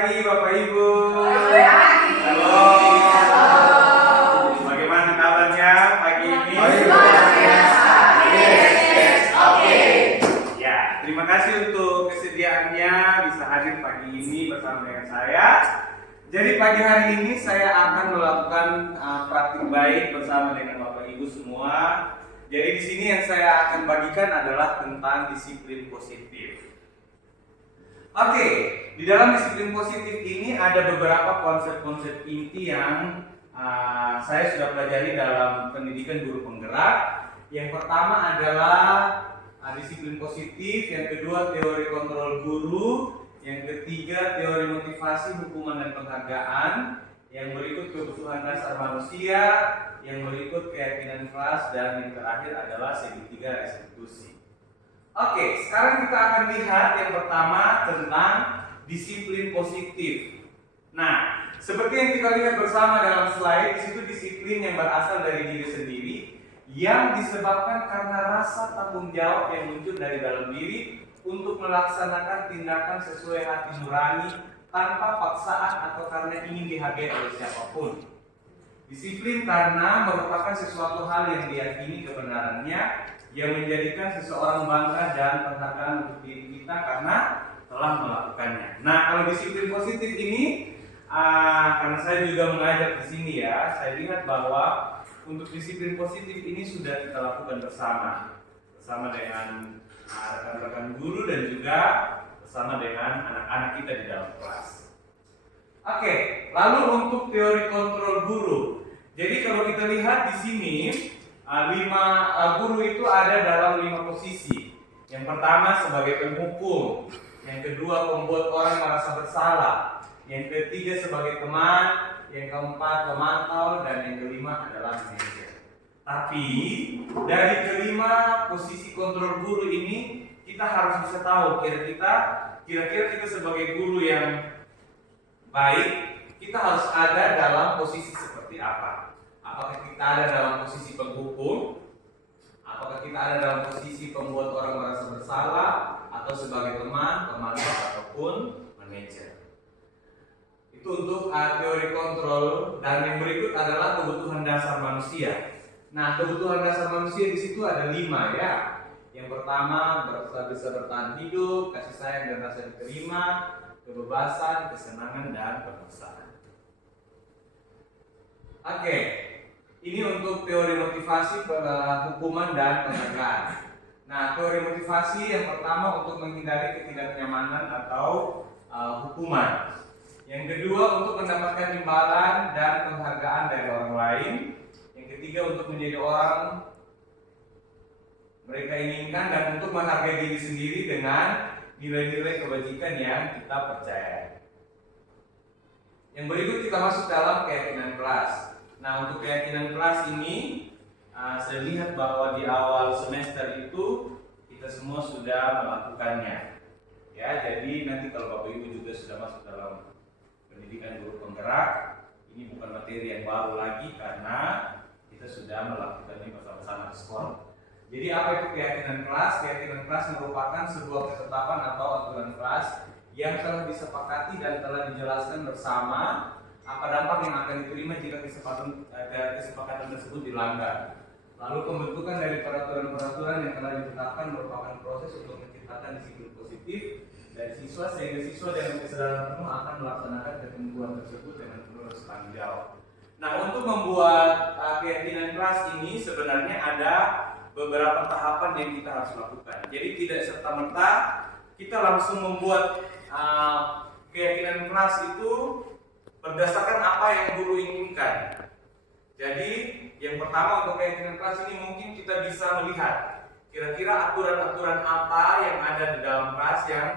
pagi Bapak Ibu. Halo. Bagaimana kabarnya pagi ini? Ya, terima kasih untuk kesediaannya bisa hadir pagi ini bersama dengan saya. Jadi pagi hari ini saya akan melakukan praktik baik bersama dengan Bapak Ibu semua. Jadi di sini yang saya akan bagikan adalah tentang disiplin positif. Oke, di dalam disiplin positif ini ada beberapa konsep-konsep inti yang saya sudah pelajari dalam pendidikan guru penggerak. Yang pertama adalah disiplin positif, yang kedua teori kontrol guru, yang ketiga teori motivasi, hukuman dan penghargaan, yang berikut kebutuhan dasar manusia, yang berikut keyakinan kelas, dan yang terakhir adalah segitiga restitusi. Oke, sekarang kita akan lihat yang pertama tentang disiplin positif. Nah, seperti yang kita lihat bersama dalam slide, di situ disiplin yang berasal dari diri sendiri, yang disebabkan karena rasa tanggung jawab yang muncul dari dalam diri untuk melaksanakan tindakan sesuai hati nurani tanpa paksaan atau karena ingin dihargai oleh siapapun. Disiplin karena merupakan sesuatu hal yang diyakini kebenarannya, yang menjadikan seseorang bangga dan penghargaan untuk diri kita karena telah melakukannya. Nah, kalau disiplin positif ini, karena saya juga mengajar di sini ya, saya lihat bahwa untuk disiplin positif ini sudah kita lakukan bersama dengan rekan-rekan guru dan juga bersama dengan anak-anak kita di dalam kelas. Oke, lalu untuk teori kontrol guru. Jadi kalau kita lihat di sini, 5 guru itu ada dalam 5 posisi. Yang pertama sebagai penghukum, yang kedua membuat orang merasa bersalah, yang ketiga sebagai teman, yang keempat pemantau, dan yang kelima adalah manajer. Tapi dari kelima posisi kontrol guru ini kita harus bisa tahu kira-kira kita sebagai guru yang baik, kita harus ada dalam posisi seperti apa? Apakah kita ada dalam posisi penghukum? Apakah kita ada dalam posisi pembuat orang merasa bersalah? Atau sebagai teman, pemantau, ataupun manajer? Itu untuk teori kontrol. Dan yang berikut adalah kebutuhan dasar manusia. Nah, kebutuhan dasar manusia di situ ada 5 ya. Yang pertama bisa bertahan hidup, kasih sayang dan rasa diterima, kebebasan, kesenangan, dan kemesraan. Oke, ini untuk teori motivasi, hukuman, dan penghargaan. Nah, teori motivasi yang pertama untuk menghindari ketidaknyamanan atau hukuman. Yang kedua untuk mendapatkan imbalan dan penghargaan dari orang lain. Yang ketiga untuk menjadi orang mereka inginkan dan untuk menghargai diri sendiri dengan nilai-nilai kebajikan yang kita percaya. Yang berikut kita masuk dalam keyakinan kelas. Nah, untuk keyakinan kelas ini saya lihat bahwa di awal semester itu kita semua sudah melakukannya. Ya, jadi nanti kalau Bapak Ibu juga sudah masuk dalam pendidikan guru penggerak, ini bukan materi yang baru lagi karena kita sudah melakukannya bersama-sama di sekolah. Jadi apa itu keyakinan kelas? Keyakinan kelas merupakan sebuah ketetapan atau aturan kelas yang telah disepakati dan telah dijelaskan bersama apa dampak yang akan diterima jika kesepakatan tersebut dilanggar. Lalu pembentukan dari peraturan-peraturan yang telah ditetapkan merupakan proses untuk menciptakan disiplin positif dari siswa sehingga siswa dengan kesadaran penuh akan melaksanakan ketentuan tersebut dengan penuh rasa tanggung jawab. Nah, untuk membuat keyakinan kelas ini sebenarnya ada beberapa tahapan yang kita harus lakukan. Jadi tidak serta-merta kita langsung membuat keyakinan kelas itu berdasarkan apa yang guru inginkan. Jadi yang pertama untuk keyakinan kelas ini mungkin kita bisa melihat kira-kira aturan-aturan apa yang ada di dalam kelas yang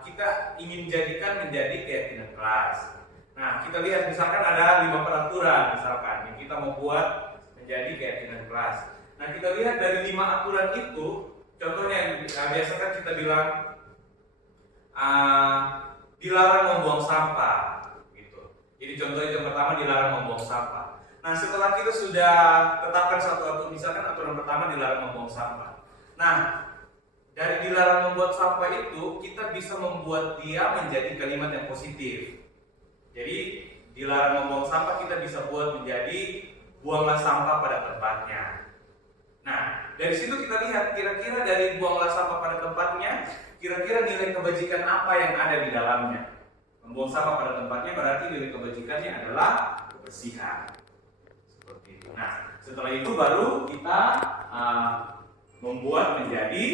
kita ingin jadikan menjadi keyakinan kelas. Nah, kita lihat misalkan ada 5 peraturan misalkan yang kita mau buat menjadi keyakinan kelas. Nah, kita lihat dari 5 aturan itu, contohnya biasa kan kita bilang dilarang membuang sampah gitu. Jadi contohnya yang pertama dilarang membuang sampah. Nah, setelah kita sudah tetapkan satu aturan, misalkan aturan pertama dilarang membuang sampah. Nah, dari dilarang membuang sampah itu kita bisa membuat dia menjadi kalimat yang positif. Jadi dilarang membuang sampah kita bisa buat menjadi buanglah sampah pada tempatnya. Nah, dari situ kita lihat kira-kira dari buanglah sampah pada tempatnya, kira-kira nilai kebajikan apa yang ada di dalamnya. Membuang sampah pada tempatnya berarti nilai kebajikannya adalah kebersihan. Seperti itu. Nah, setelah itu baru kita membuat menjadi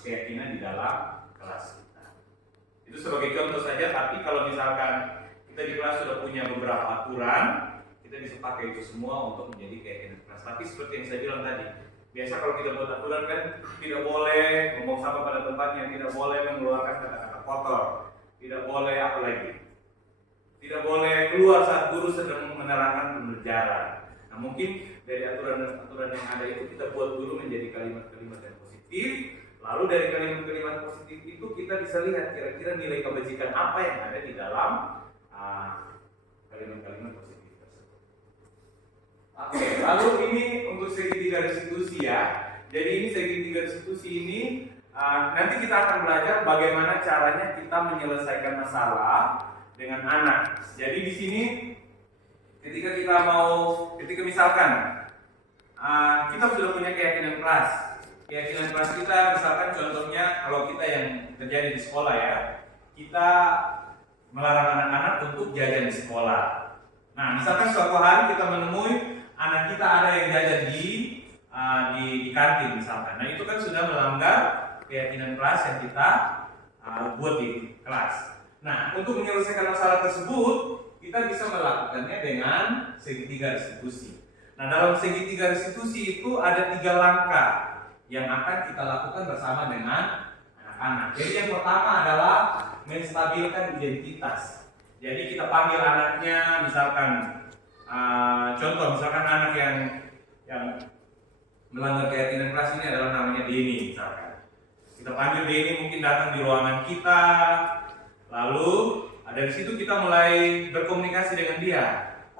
keyakinan di dalam kelas kita. Itu sebagai contoh saja, tapi kalau misalkan kita di kelas sudah punya beberapa aturan, kita bisa pakai itu semua untuk menjadi keyakinan kelas. Tapi seperti yang saya bilang tadi, biasa kalau kita buat aturan kan tidak boleh membuang sampah pada tempatnya, tidak boleh mengeluarkan kata-kata kotor, tidak boleh apa lagi, tidak boleh keluar saat guru sedang menerangkan pembelajaran. Nah, mungkin dari aturan-aturan yang ada itu kita buat dulu menjadi kalimat-kalimat yang positif. Lalu dari kalimat-kalimat positif itu kita bisa lihat kira-kira nilai kebajikan apa yang ada di dalam kalimat-kalimat positif tersebut. Oke, lalu ini untuk segitiga restitusi ya. Jadi ini segitiga restitusi ini nanti kita akan belajar bagaimana caranya kita menyelesaikan masalah dengan anak. Jadi di sini ketika misalkan kita sudah punya keyakinan kelas kita, misalkan contohnya kalau kita yang terjadi di sekolah ya, kita melarang anak-anak untuk jajan di sekolah. Nah, misalkan suatu hari kita menemui anak kita ada yang jajan di kantin misalkan. Nah, itu kan sudah melanggar keyakinan kelas yang kita buat di kelas. Nah, untuk menyelesaikan masalah tersebut kita bisa melakukannya dengan segitiga restitusi. Nah, dalam segitiga restitusi itu ada 3 langkah yang akan kita lakukan bersama dengan anak-anak. Jadi yang pertama adalah menstabilkan identitas. Jadi kita panggil anaknya, misalkan contoh misalkan anak yang melanggar keyakinan kelas ini adalah namanya Denny misalkan. Kita panggil Denny, mungkin datang di ruangan kita, lalu dari situ kita mulai berkomunikasi dengan dia.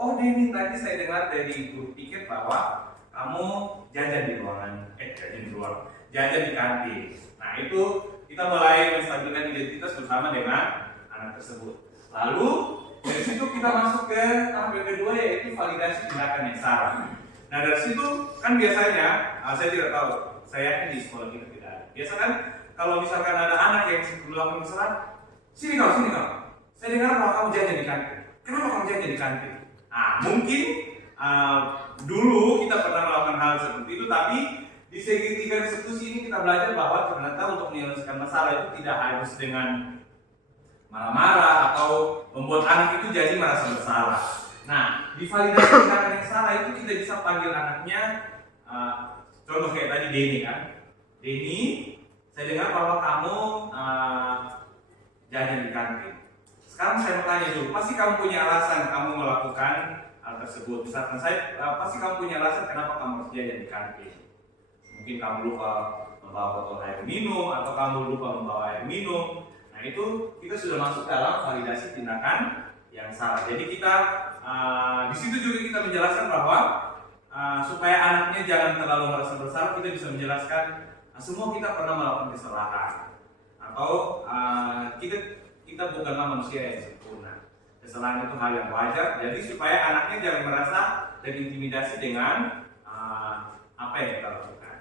Oh Denny, tadi saya dengar dari guru piket bahwa kamu jajan di kantin. Nah itu kita mulai menstabilkan identitas bersama dengan anak tersebut. Lalu dari situ kita masuk ke tahap yang kedua, yaitu validasi tindakan yang salah. Nah dari situ kan biasanya, saya tidak tahu, saya yakin di sekolah kita tidak ada. Biasa kan kalau misalkan ada anak yang melakukan kesalahan, sini kau, saya dengar bahwa kamu jajan di kantin. Kenapa kamu jajan di kantin? Mungkin dulu kita pernah melakukan hal seperti itu, tapi di segitiga restitusi ini kita belajar bahwa ternyata untuk menyelesaikan masalah itu tidak harus dengan marah-marah atau membuat anak itu jadi merasa bersalah. Nah, di validasi tindakan yang salah itu kita bisa panggil anaknya, contoh kayak tadi Denny kan. Denny, saya dengar bahwa kamu jajan di kantin. Sekarang saya mau tanya dulu, pasti kamu punya alasan kamu melakukan hal tersebut. Misalkan pasti kamu punya alasan kenapa kamu harus jajan di kantin. Mungkin kamu lupa membawa botol air minum, atau kamu lupa membawa air minum. Nah itu kita sudah masuk dalam validasi tindakan yang salah. Jadi kita di situ juga kita menjelaskan bahwa supaya anaknya jangan terlalu merasa bersalah, kita bisa menjelaskan semua kita pernah melakukan kesalahan, atau kita bukanlah manusia yang sempurna. Kesalahan itu hal yang wajar. Jadi supaya anaknya jangan merasa terintimidasi dengan apa yang kita lakukan.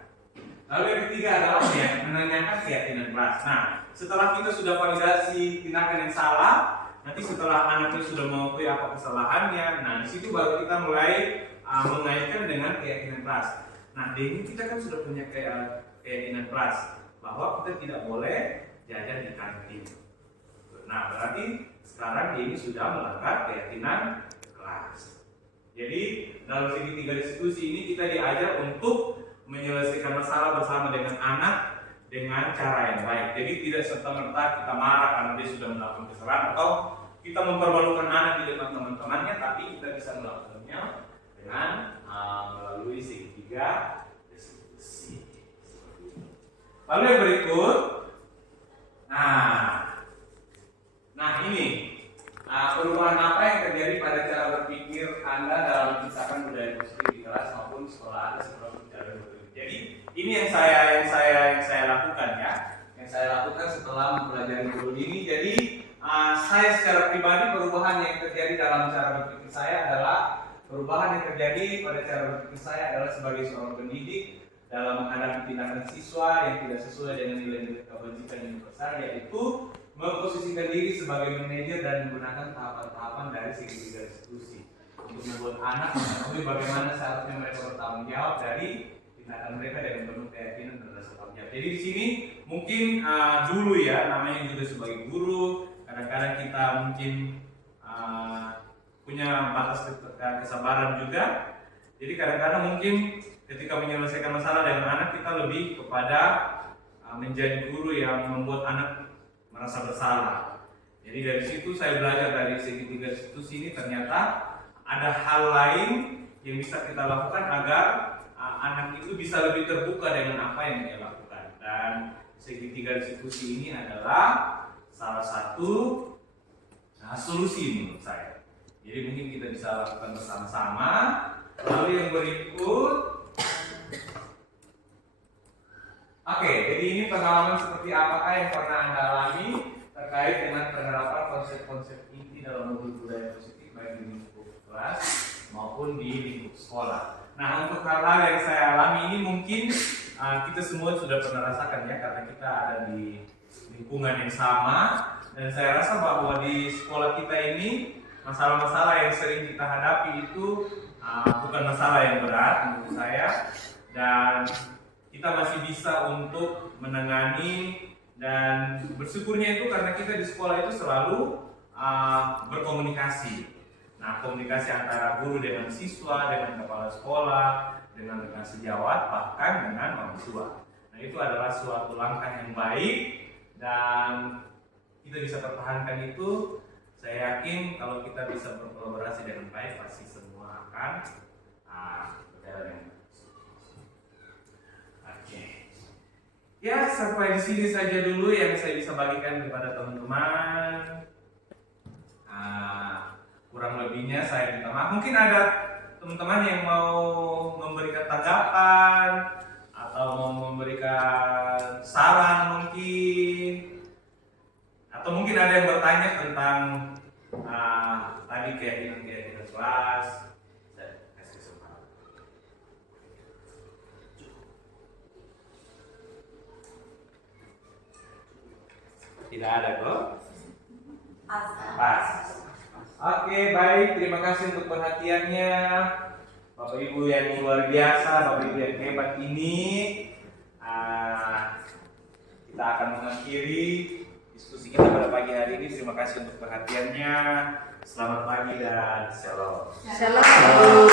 Lalu yang ketiga adalah menanyakan keyakinan kelas. Nah, setelah kita sudah validasi tindakan yang salah, nanti setelah anaknya sudah mengakui apa kesalahannya, nah di situ baru kita mulai mengaitkan dengan keyakinan kelas. Nah, ini kita kan sudah punya keyakinan kelas bahwa kita tidak boleh jajan di kantin. Nah, berarti sekarang ini sudah melanggar keyakinan kelas. Jadi dalam segitiga diskusi ini kita diajar untuk menyelesaikan masalah bersama dengan anak dengan cara yang baik. Jadi tidak serta-merta kita marah karena dia sudah melakukan kesalahan, atau kita mempermalukan anak di depan teman-temannya, tapi kita bisa melakukannya dengan melalui segitiga diskusi. Lalu yang berikut, nah ini perubahan apa yang terjadi pada cara berpikir Anda dalam menciptakan budaya positif di kelas maupun sekolah Anda sebelum bicara. Jadi ini yang saya lakukan pada cara berpikir saya adalah sebagai seorang pendidik dalam menghadapi tindakan siswa yang tidak sesuai dengan nilai-nilai kebajikan universal, yaitu memposisikan diri sebagai manajer dan menggunakan tahapan-tahapan dari segitiga institusi untuk membuat anak mengetahui bagaimana seharusnya mereka bertanggung jawab dari tindakan mereka dengan penuh keyakinan dan rasa tanggung jawab. Jadi di sini mungkin dulu ya, namanya juga sebagai guru, kadang-kadang kita mungkin punya batas kesabaran juga. Jadi kadang-kadang mungkin ketika menyelesaikan masalah dengan anak, kita lebih kepada menjadi guru yang membuat anak merasa bersalah. Jadi dari situ saya belajar dari segitiga institusi ini, ternyata ada hal lain yang bisa kita lakukan agar anak itu bisa lebih terbuka dengan apa yang dia lakukan. Dan segitiga institusi ini adalah salah satu solusi menurut saya. Jadi mungkin kita bisa lakukan bersama-sama. Lalu yang berikut, oke, jadi ini pengalaman seperti apakah yang pernah Anda alami terkait dengan penerapan konsep-konsep inti dalam modul budaya positif baik di lingkup kelas maupun di lingkup sekolah. Nah, untuk hal-hal yang saya alami ini mungkin kita semua sudah pernah rasakan ya, karena kita ada di lingkungan yang sama. Dan saya rasa bahwa di sekolah kita ini masalah-masalah yang sering kita hadapi itu bukan masalah yang berat menurut saya, dan kita masih bisa untuk menangani. Dan bersyukurnya itu karena kita di sekolah itu selalu berkomunikasi. Nah, komunikasi antara guru dengan siswa, dengan kepala sekolah, dengan rekan sejawat, bahkan dengan orang tua. Nah, itu adalah suatu langkah yang baik dan kita bisa pertahankan itu. Saya yakin kalau kita bisa berkolaborasi dengan baik, pasti semua akan berjalan dengan baik. Oke. Ya, sampai di sini saja dulu yang saya bisa bagikan kepada teman-teman. Kurang lebihnya saya minta maaf. Mungkin ada teman-teman yang mau memberikan tanggapan atau mau memberikan saran mungkin, atau mungkin ada yang bertanya tentang tadi keyakinan kelas. Saya kasih kesempatan. Tidak ada kok? Pas. Oke, baik. Terima kasih untuk perhatiannya, Bapak Ibu yang luar biasa, Bapak Ibu yang hebat ini. Kita akan mengakhiri diskusi kita pada pagi hari ini. Terima kasih untuk perhatiannya. Selamat pagi dan shalom. Shalom.